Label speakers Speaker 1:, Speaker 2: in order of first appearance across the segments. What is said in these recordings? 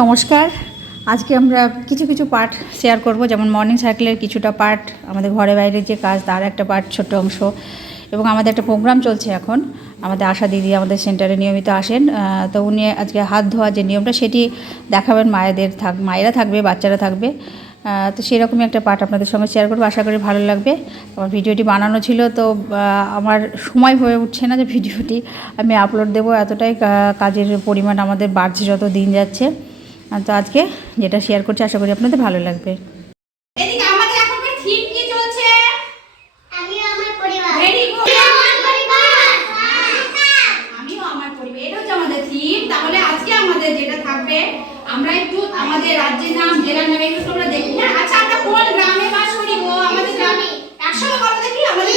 Speaker 1: নমস্কার। আজকে আমরা কিছু কিছু পার্ট শেয়ার করব। যেমন মর্নিং সাইকেলের কিছুটা পার্ট আমাদের ঘরে বাইরে যে কাজ, তার একটা পার্ট ছোট্ট অংশ। এবং আমাদের একটা প্রোগ্রাম চলছে এখন। আমাদের আশা দিদি আমাদের সেন্টারে নিয়মিত আসেন। তো উনি আজকে হাত ধোয়া যে নিয়মটা, সেটি দেখাবেন। মায়েদের থাক, মায়েরা থাকবে, বাচ্চারা থাকবে। তো সেরকমই একটা পার্ট আপনাদের সঙ্গে শেয়ার করব। আশা করি ভালো লাগবে। আমার ভিডিওটি বানানো ছিল, তো আমার সময় হয়ে উঠছে না যে ভিডিওটি আমি আপলোড দেবো। এতটাই কাজের পরিমাণ আমাদের বাড়ছে, যত দিন যাচ্ছে। আহ, তো আজকে যেটা শেয়ার করছি আশা করি আপনাদের ভালো লাগবে।
Speaker 2: এদিকে আমাদের এখনকার থিম কি চলছে?
Speaker 3: আমি আমার পরিবার।
Speaker 2: ভেরি গুড
Speaker 3: আমার পরিবার।
Speaker 2: আমিও আমার পরিবার। এটা হচ্ছে আমাদের থিম তাহলে আজকে আমাদের যেটা থাকবে আমরা একটু আমাদের রাজ্যের নাম জেলার নাম একটু তোমরা দেখি না আচ্ছা আমরা কোন গ্রামে বাস করি গো? আমাদের গ্রামে একসঙ্গে বলো দেখি আমাদের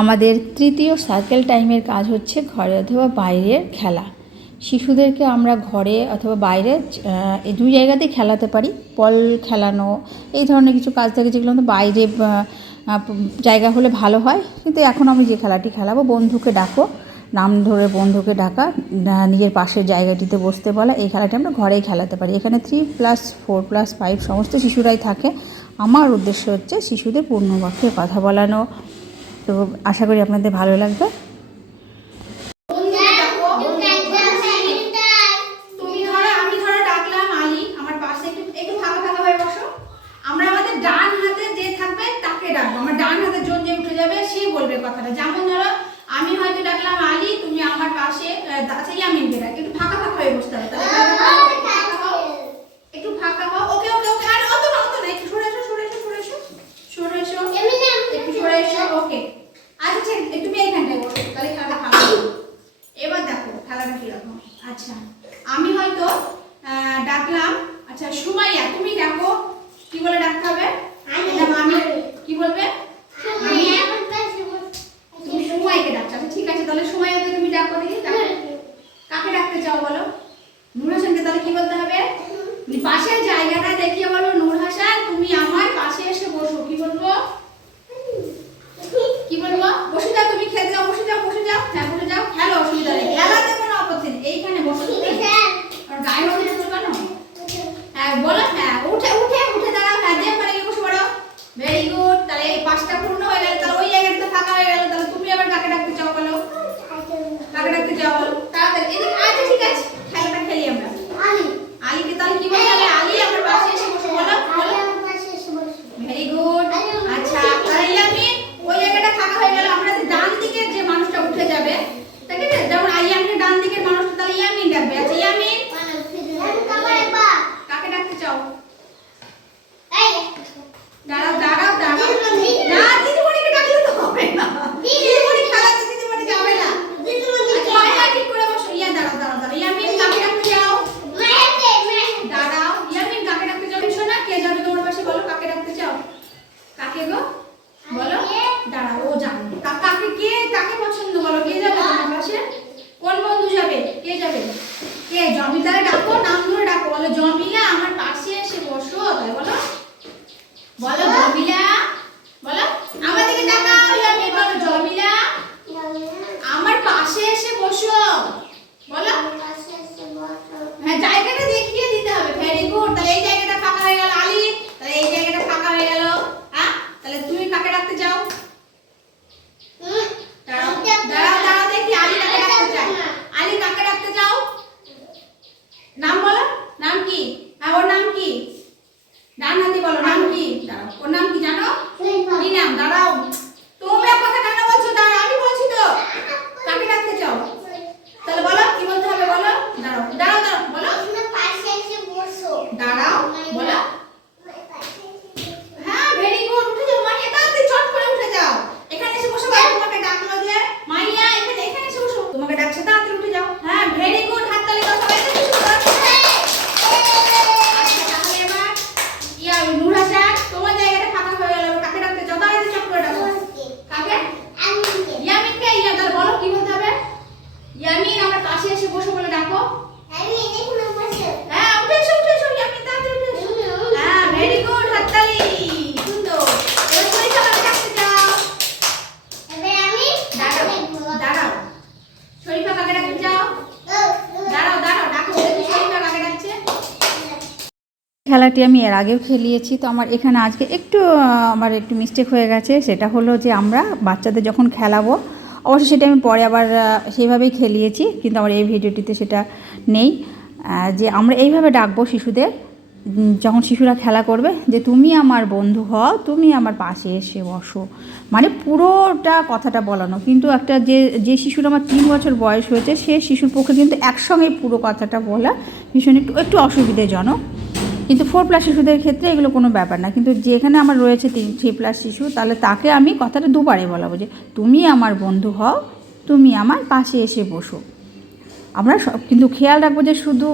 Speaker 2: আমাদের
Speaker 1: তৃতীয় সার্কেল টাইমের কাজ হচ্ছে ঘরে অথবা বাইরের খেলা। শিশুদেরকে আমরা ঘরে অথবা বাইরে এই দুই জায়গাতেই খেলাতে পারি। বল খেলানো, এই ধরনের কিছু কাজ থাকে যেগুলো আমাদের বাইরে জায়গা হলে ভালো হয়। কিন্তু এখন আমি যে খেলাটি খেলাবো, বন্ধুকে ডাকো। নাম ধরে বন্ধুকে ডাকা নিজের পাশের জায়গাটিতে বসতে বলা। এই খেলাটি আমরা ঘরেই খেলাতে পারি। এখানে three plus four plus five সমস্ত শিশুরাই থাকে। আমার উদ্দেশ্য হচ্ছে শিশুদের পূর্ণবাক্যে কথা বলানো তো আশা করি আপনাদের ভালো লাগবে।
Speaker 2: আমি হয়ে হয়তো ডাকলাম আলী তুমি আমার পাশে আহ, আচ্ছা ডাক। একটু ফাঁকা ফাঁকা হয়ে বসতে হবে তাহলে ফাঁকা হও। একটু ফাঁকা হও ওকে ওকে ওকে আর অত না অত না একটু সরে এসো সরে এসো সরে এসো সরে এসো একটু সরে এসো ওকে আচ্ছা ঠিক একটু তুমি এইখানটায় বসো তাহলে খেলাটা ভালো হবে। এবার দেখো খেলাটা কীরকম আচ্ছা আমি হয়তো ডাকলাম। আচ্ছা সুমাইয়া তুমি দেখো কি বলে ডাকতে হবে? আমি কি বলবে তুমি সুমাইকে ডাকছো আচ্ছা ঠিক আছে তাহলে সুমাইয়াকে তুমি ডাকো দেখি ডাকো। কাকে ডাকতে চাও বলো নূর হাসানকে তাহলে কি বলতে হবে পাশের জায়গাটা দেখিয়ে বলো নূর হাসান তুমি আমার পাশে এসে বসো কি বলব কি বলব বসে যাও তুমি খেতে যাও বসে যাও বসে যাও হ্যাঁ বসে যাও খেলো অসুবিধা নেই খেলাতে কোনো আপত্তি নেই এইখানে বসো তুমি আর গায়ে হতে বসো কেন হ্যাঁ বলো হ্যাঁ উঠে উঠে উঠে দাঁড়াও হ্যাঁ দিয়ে পারে গিয়ে বসে পড়ো ভেরি গুড তাহলে এই পাঁচটা পূর্ণ হয়ে গেল তাহলে ওই জায়গাটা তো ফাঁকা হয়ে গেল তাহলে তুমি আবার কাকে ডাকতে চাও বলো কাকে ডাকতে চাও বলো তাড়াতাড়ি এদিকে আচ্ছা ঠিক আছে খেলাটা খেলি আমরা আলীকে তাহলে কি বলতে হবে আলী আমার পাশে এসে বসে বলো বলো ভেরি গুড আচ্ছা তাহলে ইয়ামিন ওই জায়গাটা ফাঁকা হয়ে গেল আমরা যে ডান দিকের যে মানুষটা উঠে যাবে ঠিক আছে যেমন ইয়ামিনের ডান দিকের মানুষটা তাহলে ইয়ামিন ডাকবে আচ্ছা ইয়ামিন কাকে ডাকতে চাও দাঁড়াও দাঁড়াও দাঁড়াও না দিদিমণিকে ডাকলে তো হবে না দিদিমণি খেলাতে দিদিমণি যাবে না আচ্ছা মায়া ঠিক করে বসো ইয়া দাঁড়াও দাঁড়াও দাঁড়াও ইয়ামিন কাকে ডাকতে চাও দাঁড়াও ইয়ামিন কাকে ডাকতে চাও শোনা কে যাবে তোমার পাশে বলো কাকে ডাকতে চাও কাকে গো বলো দাঁড়াও ও জানে কা- কাকে কে কাকে পছন্দ বলো কে যাবে তোমার পাশে কোন বন্ধু কে যাবে। কে জমিদারে ডাকো, নাম ধরে ডাকো। বলো, জমিলা, আমার পাশে এসে বসো। তাই বলো। বলো, জমিলা বলো আমার দিকে তাকাও ইয়ামিন বলো জমিলা আমার পাশে এসে বসো বলো হ্যাঁ জায়গাটা দেখিয়ে দিতে হবে ভেরি গুড তাহলে এই জায়গাটা ফাঁকা হয়ে গেল আলী তাহলে এই জায়গাটা ফাঁকা হয়ে গেল হ্যাঁ তাহলে তুমি কাকে ডাকতে চাও দাঁড়াও দাঁড়াও দাঁড়াও দেখি আলী কাকে ডাকতে চাও আলী কাকে ডাকতে চাও নাম বলো নাম কি হ্যাঁ ওর নাম কি ডান হাতি বলো নাম কি দাঁড়াও ওর নাম কি জানো পাশে এসে বসো বলে ডাকো
Speaker 3: আমি দেখুন বসে
Speaker 2: হ্যাঁ উঠে এসো উঠে এসো ইয়ামিন তাড়াতাড়ি উঠে এসো হ্যাঁ ভেরি গুড হাততালি সুন্দর এবার শরীফা কাকে ডাকতে যাও
Speaker 3: এবার আমি
Speaker 2: দাঁড়াও দাঁড়াও শরীফা কাকে ডাকতে যাও দাঁড়াও দাঁড়াও ডাকো দেখি শরীফা কাকে ডাকছে
Speaker 1: খেলাটি আমি এর আগেও খেলিয়েছি, তো আমার এখানে আজকে একটু আমার একটু মিস্টেক হয়ে গেছে। সেটা হলো যে আমরা বাচ্চাদের যখন খেলাবো অবশ্যই সেটা আমি পরে আবার সেইভাবেই খেলিয়েছি, কিন্তু আমার এই ভিডিওটিতে সেটা নেই। যে আমরা এইভাবে ডাকবো শিশুদের যখন শিশুরা খেলা করবে, যে তুমি আমার বন্ধু হও, তুমি আমার পাশে এসে বসো। মানে পুরোটা কথাটা বলানো। কিন্তু একটা যে যে শিশুর আমার তিন বছর বয়স হয়েছে, সে শিশুর পক্ষে কিন্তু একসঙ্গে পুরো কথাটা বলা ভীষণ একটু একটু অসুবিধাজনক। কিন্তু ফোর প্লাস শিশুদের ক্ষেত্রে এগুলো কোনো ব্যাপার না। কিন্তু যেখানে আমার রয়েছে তিন থ্রি প্লাস শিশু, তাহলে তাকে আমি কথাটা দুবারে বলাবো যে, তুমি আমার বন্ধু হও, তুমি আমার পাশে এসে বসো। আমরা সব কিন্তু খেয়াল রাখব যে শুধু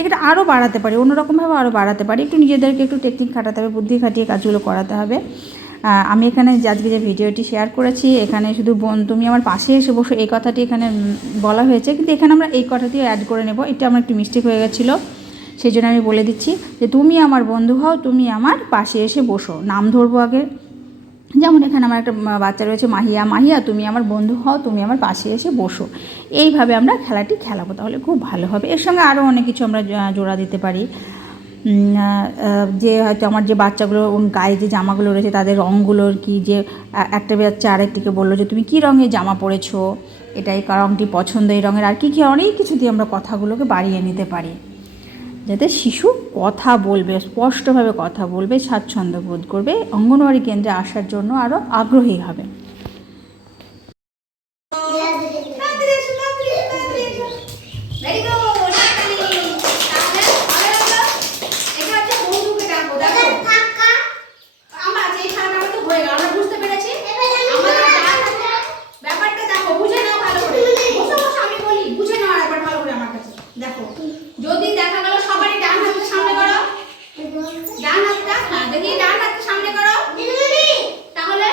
Speaker 1: এটা আরও বাড়াতে পারি, অন্যরকমভাবে আরও বাড়াতে পারি। একটু নিজেদেরকে একটু টেকনিক খাটাতে হবে, বুদ্ধি খাটিয়ে কাজগুলো করাতে হবে। আমি এখানে আজকে যে ভিডিওটি শেয়ার করেছি, এখানে শুধু বোন, তুমি আমার পাশে এসে বসো। এই কথাটি এখানে বলা হয়েছে। কিন্তু এখানে আমরা এই কথাটিও অ্যাড করে নেব। এটা আমার একটু মিস্টেক হয়ে গেছিল। সেই জন্য আমি বলে দিচ্ছি যে তুমি আমার বন্ধু হও, তুমি আমার পাশে এসে বসো। নাম ধরবো আগে। যেমন এখানে আমার একটা বাচ্চা রয়েছে, মাহিয়া। মাহিয়া, তুমি আমার বন্ধু হও, তুমি আমার পাশে এসে বসো। এইভাবে আমরা খেলাটি খেলাবো, তাহলে খুব ভালো হবে। এর সঙ্গে আরও অনেক কিছু আমরা জোড়া দিতে পারি। যে হয়তো আমার যে বাচ্চাগুলো গায়ে যে জামাগুলো রয়েছে, তাদের রঙগুলোর কি যে একটা বাচ্চা আরেকটিকে বলল যে, তুমি কী রঙের জামা পরেছো? এটাই রঙটি পছন্দ এই রঙের। আর কি কি অনেক কিছু দিয়ে আমরা কথাগুলোকে বাড়িয়ে নিতে পারি। যাতে শিশু কথা বলবে, স্পষ্টভাবে কথা বলবে, স্বাচ্ছন্দ্য বোধ করবে, অঙ্গনওয়াড়ি কেন্দ্রে আসার জন্য আরও আগ্রহী হবে
Speaker 2: তাড়াতাড়ি এসো তাড়াতাড়ি এসো তাড়াতাড়ি এসো ভেরি গুড হাততালি তাহলে ভালো হলো এটা হচ্ছে বন্ধুকে ডাকবো দেখো
Speaker 3: কাকা
Speaker 2: আমরা যে খেলাটা আমাদের তো হয়ে গেল আমরা বুঝতে পেরেছি
Speaker 3: এবার আমি
Speaker 2: আমাদের
Speaker 3: বলব।
Speaker 2: ডাক আছে। ব্যাপারটা দেখো বুঝে নাও ভালো করে বসো বসো আমি বলি বুঝে নাও আরেকবার ভালো করে আমার কাছে দেখো যদি দেখা গেল সবারই ডান হাতটা সামনে করো ডান হাতটা হ্যাঁ দেখি ডান হাতটা সামনে করো তাহলে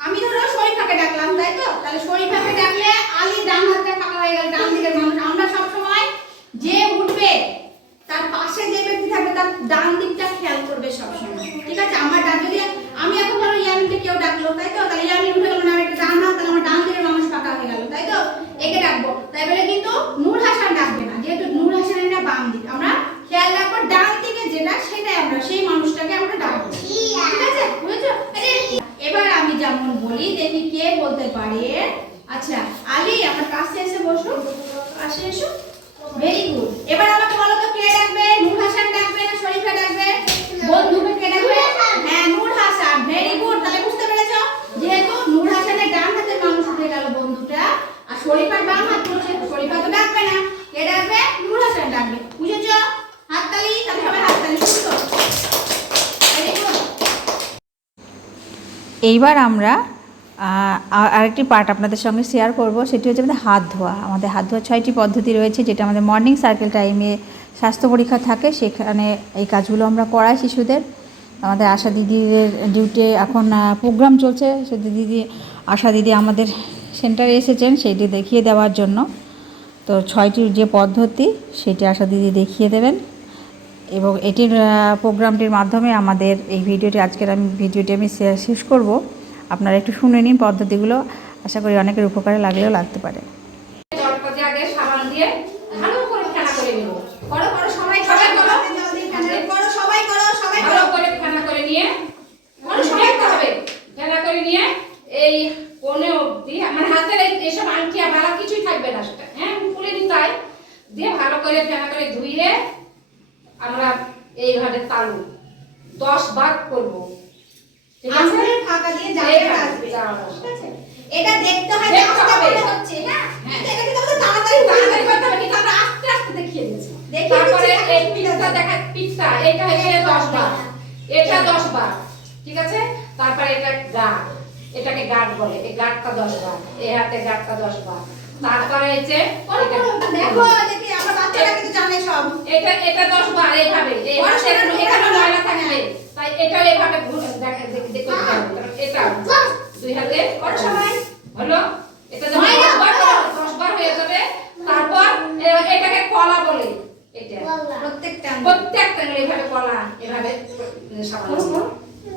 Speaker 2: আমি ধরো শরীফাকে ডাকলাম তাই তো তাহলে শরীফাকে ডাকলে আলী ডান হাতটা ফাঁকা হয়ে গেল ডান দিকের মানুষ আমরা সব সময় যে উঠবে তার পাশে যে ব্যক্তি থাকবে তার ডান দিকটা খেয়াল করবে সব সময় ঠিক আছে আমার ডান যদি আমি এখন ধরো ইয়ামিনকে কেউ ডাকলো তাই তো তাহলে ইয়ামিন উঠে গেল না আমি একটা ডান হাত তাহলে আমার ডান দিকের মানুষ ফাঁকা হয়ে গেল তাই তো একে ডাকবো তাই বলে কিন্তু নূর হাসান ডাকবে না যেহেতু নূর হাসানের না বাম দিক আমরা খেয়াল রাখব ডান দিকে যেটা সেটাই আমরা সেই মানুষটাকে আমরা ডাকবো ঠিক আছে বুঝেছ আরে, এবার আমি যেমন বলি দেখি কে বলতে পারে আচ্ছা আলী আমার কাছে এসে বসো পাশে এসো ভেরি গুড এবার আমাকে বলো তো কে ডাকবে নূর হাসান ডাকবে না শরীফা ডাকবে বন্ধুকে কে ডাকবে হ্যাঁ নূর হাসান ভেরি গুড তাহলে বুঝতে পেরেছ যেহেতু নূর হাসানের ডান হাতের মানুষ উঠে গেল বন্ধুটা আর শরীফার বাম হাত রয়েছে শরীফা তো ডাকবে না কে ডাকবে নূর হাসান ডাকবে বুঝেছ হাততালি তাহলে সবাই হাততালি শুনছো ভেরি গুড
Speaker 1: এইবার আমরা আরেকটি পার্ট আপনাদের সঙ্গে শেয়ার করব, সেটি হচ্ছে আমাদের হাত ধোয়া। আমাদের হাত ধোয়া ছয়টি পদ্ধতি রয়েছে, যেটা আমাদের মর্নিং সার্কেল টাইমে স্বাস্থ্য পরীক্ষা থাকে। সেখানে এই কাজগুলো আমরা করাই শিশুদের। আমাদের আশা দিদিদের ডিউটি এখন প্রোগ্রাম চলছে। সে দিদি, আশা দিদি আমাদের সেন্টারে এসেছেন সেইটি দেখিয়ে দেওয়ার জন্য। তো ছয়টির যে পদ্ধতি, সেটি আশা দিদি দেখিয়ে দেবেন। এবং এটির প্রোগ্রামটির মাধ্যমে আমাদের এই ভিডিওটি, আজকের আমি ভিডিওটি আমি শেষ করব। আপনারা একটু শুনে নিন পদ্ধতিগুলো। আশা করি অনেকের উপকারে লাগলেও লাগতে পারে
Speaker 4: জলপদে আগে সাবান দিয়ে ভালো করে ফেনা করে নেব
Speaker 2: করো করো সবাই সবাই করো করো সবাই করো সবাই করো
Speaker 4: ভালো করে ফেনা করে নিয়ে ভালো সবাই হবে ফেনা করে নিয়ে এই কোণে অবধি আমার হাতের এই এসব আংটি আর বালা কিছুই থাকবে না সেটা হ্যাঁ খুলে নিতাই দিয়ে ভালো করে ফেনা করে ধুইয়ে আমরা এইভাবে তালু দশ ভাগ করব ঠিক আছে
Speaker 2: আঙুলের ফাঁকা দিয়ে যাবে
Speaker 4: এইভাবে
Speaker 2: আসবে
Speaker 4: যাওয়া আসবে।
Speaker 2: ঠিক আছে এটা দেখতে হয়
Speaker 4: দেখতে
Speaker 2: দশটা
Speaker 4: হবে।
Speaker 2: করে হচ্ছে না
Speaker 4: হ্যাঁ।
Speaker 2: এটা কিন্তু আমাদের তাড়াতাড়ি
Speaker 4: তাড়াতাড়ি
Speaker 2: তাড়াতাড়ি
Speaker 4: করতে হবে কিন্তু আমরা আস্তে আস্তে দেখিয়ে দিচ্ছি
Speaker 2: দেখিয়ে
Speaker 4: তারপরে
Speaker 2: দিচ্ছি,
Speaker 4: এই পিঠটা দেখা এটা হচ্ছে দশ বার। এটা দশ বার ঠিক আছে? তারপরে এটা গাঢ় এটাকে গাঢ় বলে এই গাঢ়টা দশ বার এই হাতে গাঢ়টা দশ বার তারপরে
Speaker 2: ওটা দেখো দেখি আমার বাচ্চারা কিন্তু জানে সব।
Speaker 4: এটা এটা দশ বার এইভাবে এই হাতে এখানে। ময়লা থাকবে তাই এটা এইভাবে ঘুরে- দেখা- দেখে- দেখে হবে। কারণ এটা। দুই হাতে।
Speaker 2: করো সবাই।
Speaker 4: হলো এটা যখন
Speaker 2: ময়লা
Speaker 4: দশ বার
Speaker 2: করো।
Speaker 4: দশ বার হয়ে যাবে তারপর কলা বলে এটা
Speaker 3: বললাম।
Speaker 2: প্রত্যেকটা
Speaker 4: প্রত্যেকটা আঙুলে এইভাবে কলা এভাবে সাবান করো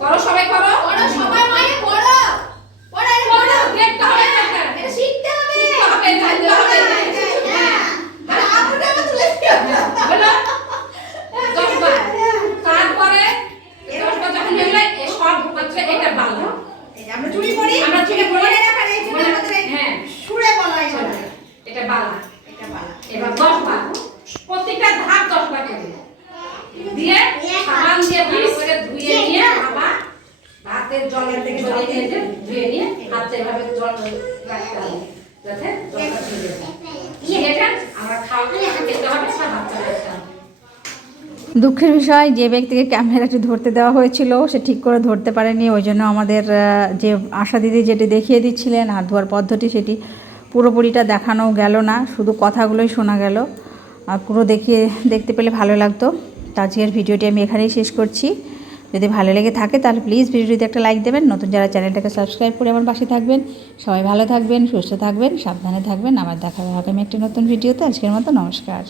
Speaker 4: করো সবাই করো
Speaker 2: করো সবাই মায়ের করো করো আরে করো
Speaker 4: দেখতে হবে এটা।
Speaker 2: এটা শিখতে হবে
Speaker 4: শিখতে হবে, জানতে হবে।
Speaker 2: হ্যাঁ আর আঙুলটা আবার তুলে দিতে হবে
Speaker 4: হলো দশবার তারপরে দশবার যখন হয়ে গেলে এ সব হচ্ছে এটা বালা
Speaker 2: এই যে আমরা চুরি করি
Speaker 4: আমরা চুরি করি।
Speaker 2: মনে রাখার এই জন্য
Speaker 4: মনে-
Speaker 2: আমাদের এই
Speaker 4: হ্যাঁ।
Speaker 2: সুরে বলা হয় বলা হয়।
Speaker 4: এটা বালা
Speaker 2: এটা বালা
Speaker 4: এবার দশবার প্রত্যেকটা ধাপ দশবার করে দিয়ে সাবান দিয়ে ভালো করে ধুয়ে নিয়ে আবার হাতের জলের থেকে জল দিয়ে ধুয়ে নিয়ে হাতে এভাবে জল রাখতে হবে যাতে জলটা ধুয়ে যায়। এটা? আমরা খাওয়া খেতে হবে সব বাচ্চারা খেতে হবে
Speaker 1: দুঃখের বিষয় যে ব্যক্তিকে ক্যামেরাটি ধরতে দেওয়া হয়েছিল সে ঠিক করে ধরতে পারেনি। ওই জন্য আমাদের যে আশা দিদি যেটি দেখিয়ে দিচ্ছিলেন হাত ধোয়ার পদ্ধতি সেটি পুরোপুরিটা দেখানো গেল না। শুধু কথাগুলোই শোনা গেল। আর পুরো দেখিয়ে দেখতে পেলে ভালো লাগতো। তো আজকের ভিডিওটি আমি এখানেই শেষ করছি। যদি ভালো লেগে থাকে তাহলে প্লিজ ভিডিওটিতে একটা লাইক দেবেন। নতুন যারা চ্যানেলটাকে সাবস্ক্রাইব করে আমার পাশে থাকবেন, সবাই ভালো থাকবেন, সুস্থ থাকবেন, সাবধানে থাকবেন। আবার দেখা হবে আগামী একটি নতুন ভিডিওতে আজকের মতো নমস্কার।